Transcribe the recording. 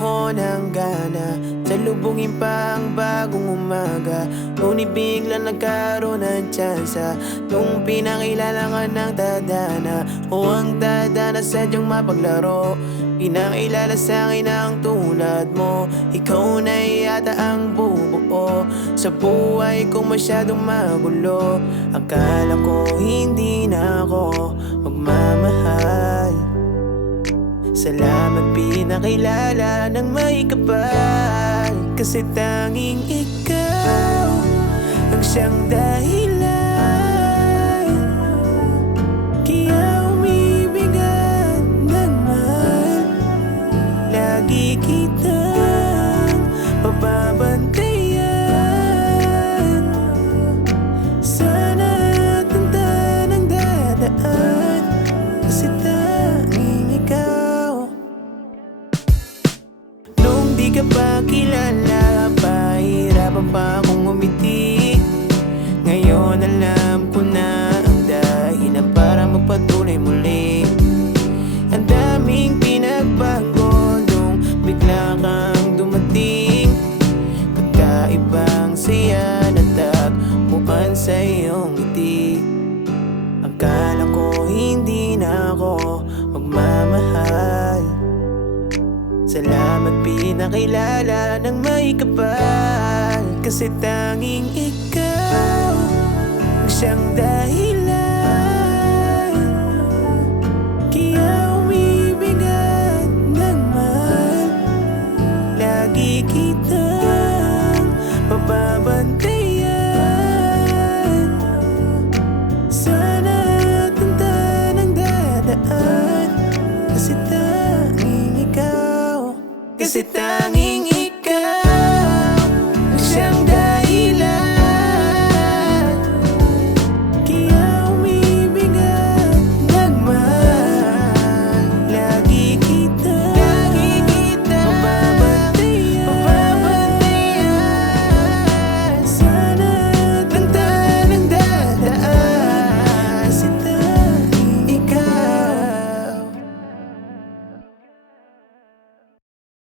ako ng gana salubungin pa ang bagong umaga. Ngunit biglang nagkaroon ng tsansa nung pinakilala ka ng tadhana. O ang tadhana sadyang mapaglaro, pinakilala sa'kin ang tulad mo. Ikaw na yata ang bubuo sa buhay kong masyadong magulo. Akala ko hindi na ako magmamahal. Salamat pinakilala ng may kapal, kasi tanging ikaw ang siyang dahilan kaya umibigat ng mahal. Lagi kitang pababantayan, sana tanda ng dadaan, kasi tanging ikaw. Nung di ka pa kilala, pahirapan pa akong umiti. Ngayon alam ko na ang dahilan para magpatuloy muli. Ang daming pinagbago nung bigla kang dumating. Pagkaibang saya na tagpuan sa iyong ngiti. Akala ko hindi na ako magmamahal. Salamat pinakilala ng may kapal, kasi tanging ikaw ang siyang dahilan kaya umibigat ng mahal. Lagi kitang pababantayan, sana tanda ng dadaan, kasi tanging ikaw. Kasi